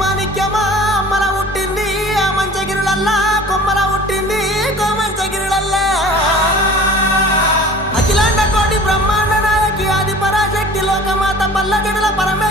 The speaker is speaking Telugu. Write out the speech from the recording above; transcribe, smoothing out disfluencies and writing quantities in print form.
మాణిక్యమా అమ్మల పుట్టింది ఆ మంచగిరులల్లా కొమ్మల పుట్టింది కోమంచగిరులల్లా అఖిలాండ కోటి బ్రహ్మాండ నాయకి ఆది పరాశక్తి లోకమాత పల్లగడుల పరమే